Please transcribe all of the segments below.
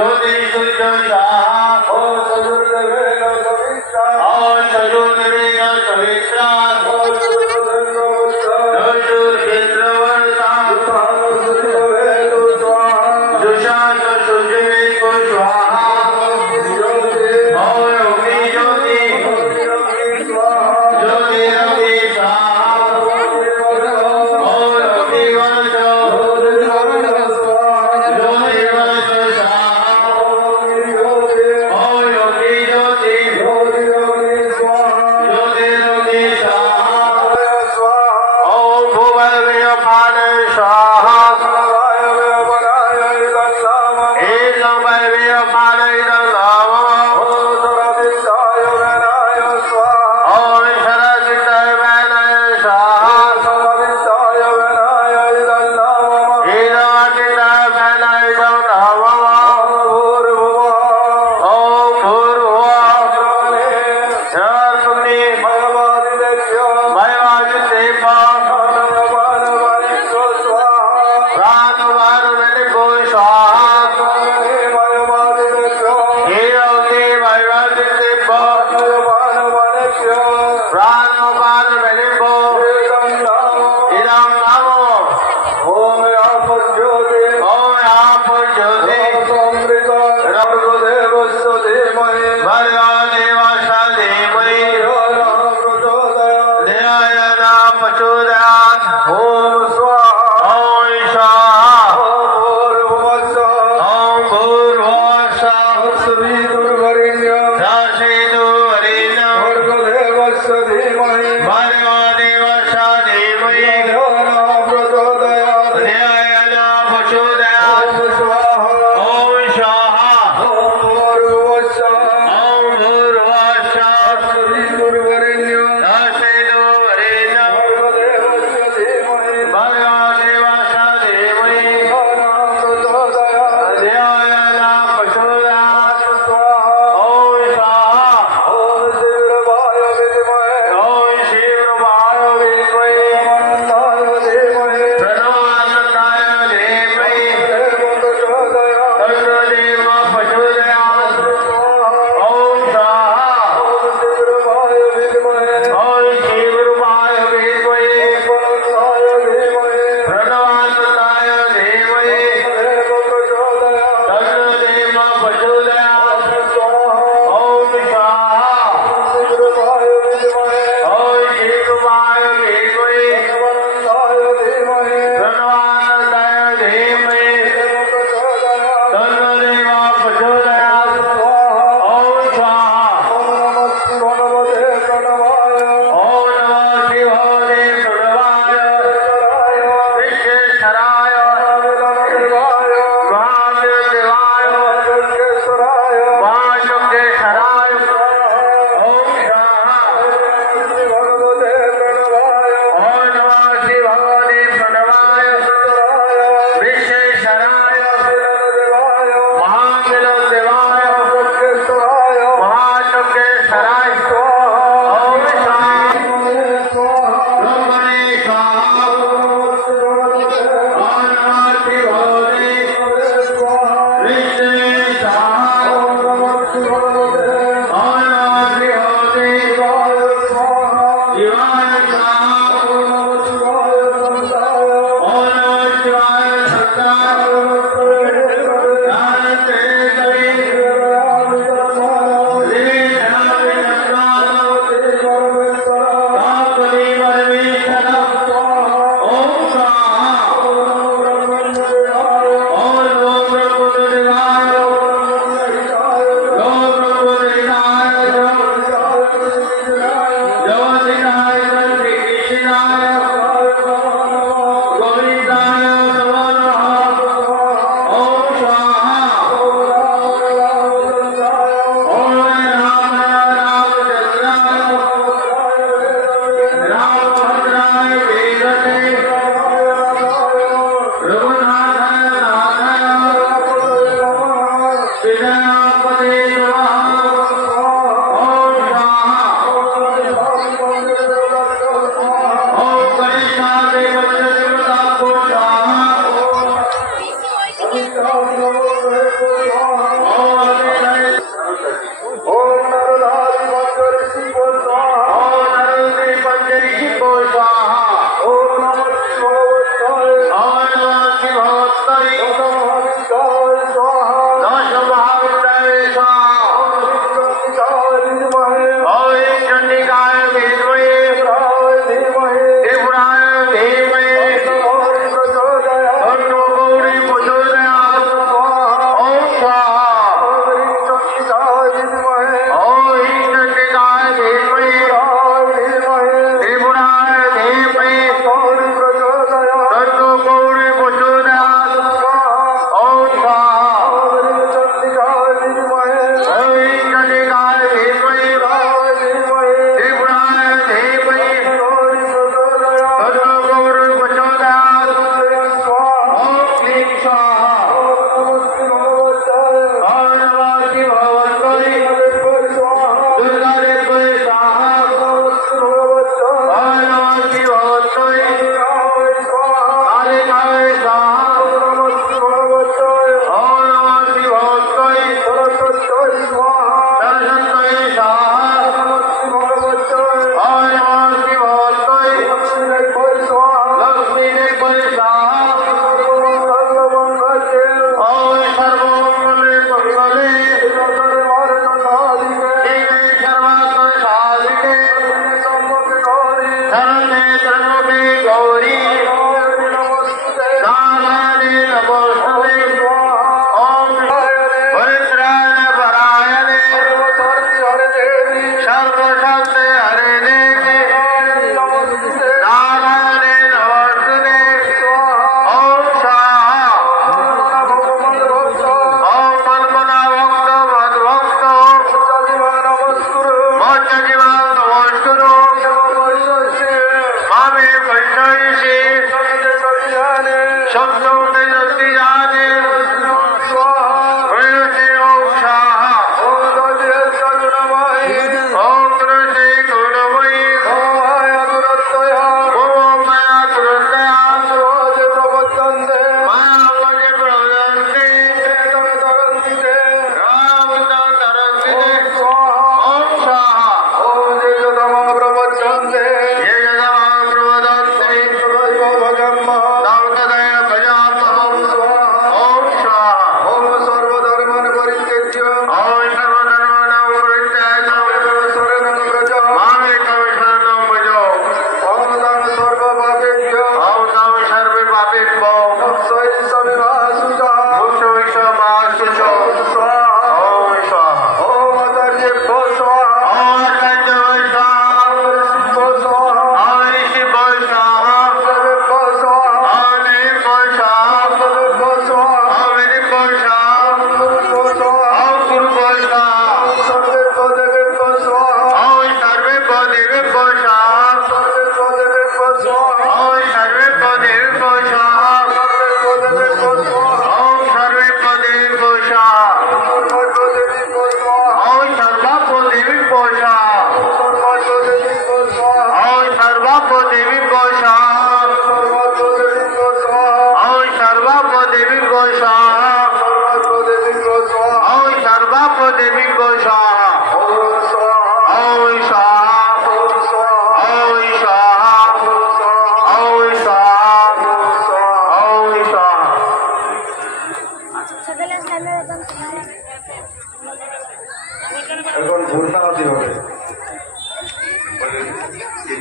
Jyoti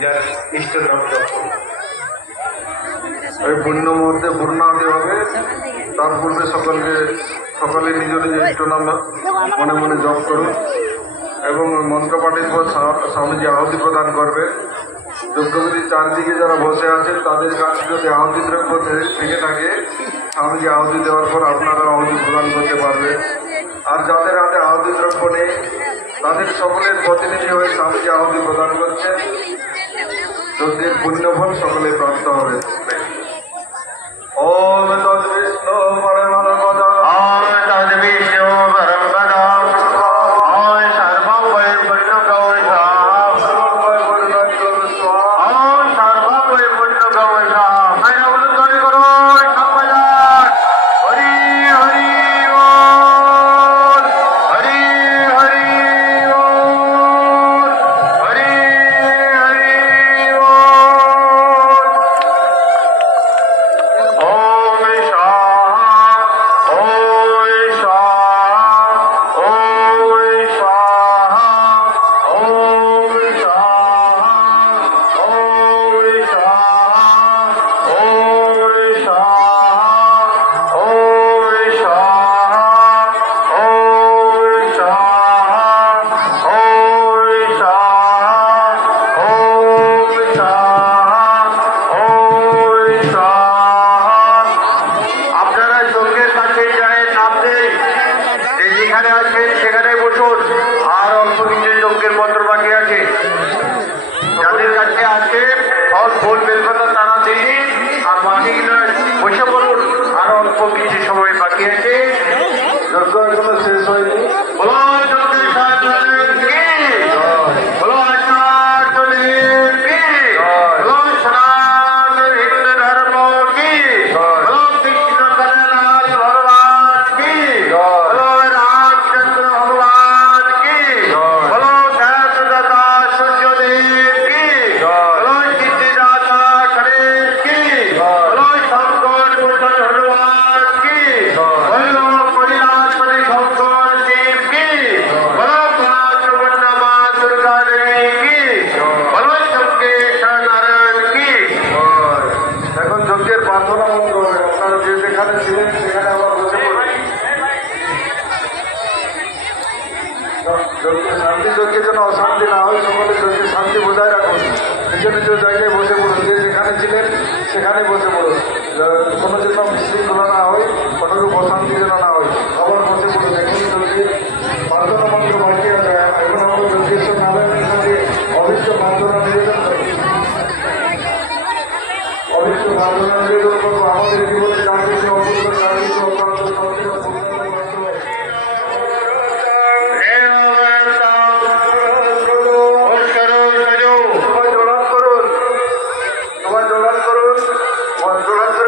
যার ইষ্ট দ্রব্য। ওই পূর্ণ মুহূর্তে পূর্ণাহুতি হবে। তার পূর্বে সকলে নিজ নিজ ইষ্ট নাম মনে মনে জপ করুন এবং মন্ত্রপাঠের পর স্বামীজি আহুতি প্রদান করবে। যজ্ঞবিধির চারদিকে যারা বসে আছেন তাদের কাছে যদি আহুতি দ্রব্য থেকে থাকে, স্বামীজি আহুতি দেওয়ার পর আপনারা আহুতি প্রদান করতে পারবে। আর যাদের হাতে আহুতি দ্রব্য নেই তাদের সকলের প্রতিনিধি হয়ে স্বামীজি আহুতি প্রদান করছেন। যজ্ঞের পুণ্যফল সকলে প্রাপ্ত হবে। ওম তদ বিষ্ণু পরম পদ, ওম তদ বিষ্ণু পরম পদ, ওম সর্বং বৈ পুণ্য গৌরা, সর্বং বৈ পুণ্য গৌরা, ওম সর্বং বৈ পুণ্য গৌরা। মেরা বল তরি করো সবাই। হরি হরি বল, হরি হরি বল, হরি হরি বল। ওম শাহ, ওম শাহ, ওম শাহ, ওম শাহ, ওম শাহ, ওম শাহ, ওম শাহ, ওম শাহ, ওম শাহ, ওম শাহ, ওম শাহ। আপনারা যজ্ঞের কাছে যায় নামতে যেখানে আছেন সেখানে বসুন। আর অল্প কিছু যজ্ঞের মন্ত্র বাকি আছে, যাদের কাছে আছে ফল ফুল বেলপাতা তারা দিন, আর বাকি বসে পড়ুন। আর অল্প কিছু সময় বাকি আছে, যজ্ঞ এখনো শেষ হয়নি। বলো যজ্ঞের সাহায্যের কি, বলো আচার্যদেব কি, বলো সনাতন হিন্দু ধর্ম কি, বলো কৃষ্ণ কালীনাথ ভগবান কি, বলো রামচন্দ্র ভগবান কি, বলো দাতা সূর্যদেব কি, বলো সিদ্ধিদাতা গণেশ কি, বলো শঙ্কর ভূষণ হনুমান কি, বলো কৈলাসপতি শঙ্কর শিব কি, বলো পাঁচবন্ন মা দুর্গা দেবী কি, বলো শঙ্কেশ্বর নারায়ণ কি। এখন যজ্ঞের প্রার্থনা মন্ত্র হবে। আপনারা যে যেখানে ছিলেন সেখানে আবার বসে পড়ুন। শান্তি যজ্ঞের জন্য অশান্তি না হয়, সকলে যজ্ঞের শান্তি বজায় রাখুন। নিজ নিজ জায়গায় বসে পড়ুন, যে যেখানে ছিলেন সেখানে বসে পড়ুন। কোনো যেন বিশৃঙ্খলা না হয়, কোনোরূপ অশান্তি যেন না হয়, আবার বসে পড়ুন। এখন যজ্ঞের প্রার্থনা মন্ত্র বাকি আছে। এখন আমরা যজ্ঞেশ্বর নারায়ণের কাছে অবশ্য প্রার্থনা নিবেদন করব। অবশ্য প্রার্থনা নিবেদন করবো আমাদের জীবনে যা কিছু অবস্থা, যা কিছু অপ্রান্ত সবকিছু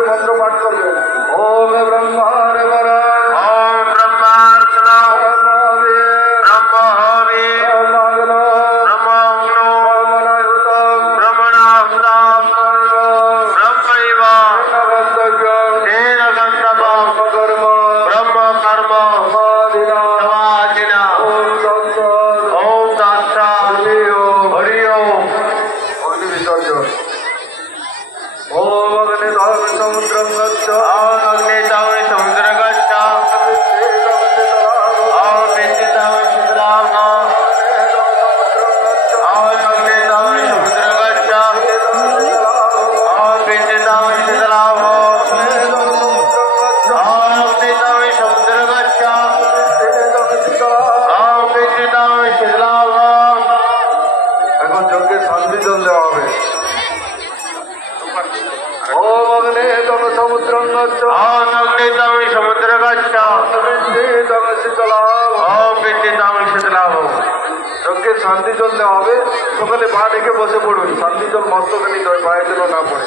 মন্ত্র পাঠ করবেন। ওম ব্রহ্মার ওম ব্রহ্মার্চনা ব্রহ্মহবি ব্রহ্মাগ্নো ব্রহ্মণাহুতম ব্রহ্মৈব তেন গন্তব্যম ব্রহ্ম কর্ম সমাধিনা। ওম তৎসৎ। হরি ওম। অগ্নি বিসর্জন। ওম অগ্নিতম সমুদ্রং গচ্ছ, ওম অগ্নিতম সমুদ্র গচ্ছ, ওম বিদ্যুতম শীতলাম, ওম অগ্নিতম সমুদ্র গচ্ছ, ওম বিদ্যুতম শীতলাম, ওম অগ্নিতম সমুদ্র গচ্ছ, ওম বিদ্যুতম শীতলাম। এখন যজ্ঞের শান্তি জল দেওয়া হবে। ওম অগ্নিতম সমুদ্রং গচ্ছ, ওম অগ্নিতম সমুদ্র গচ্ছ, বিদ্যুতম শীতলাম, ওম বিদ্যুতম শীতলাম। যজ্ঞের শান্তি জল দেওয়া হবে। সকালে পা ডেকে বসে পড়ুন। শান্তি জল মস্তকে নিতে হয়, পায়ে যেন না পড়ে।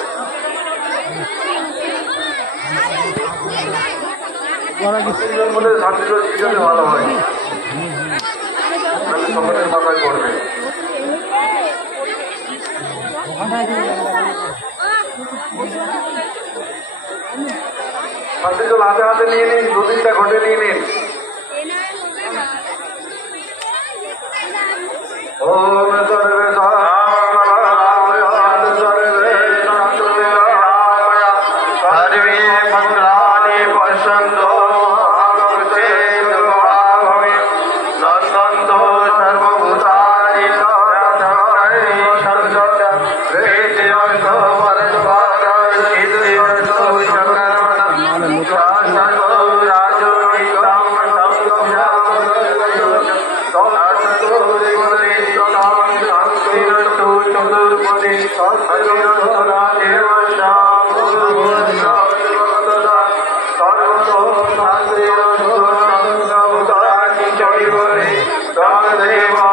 শান্তি জল বলে শান্তি জল কি জন্য ভালো হয়, সকলের মাথায় পড়বে। শান্তি জল হাতে হাতে নিয়ে নিন, 2-3টা ঘটে নিয়ে নিন। ওম সর্বে বিরস্তু চতুর্পদে সর্বদা দেবস্যা সর্বতো শান্তিরস্বরণি চৈবরে সর্বদেবা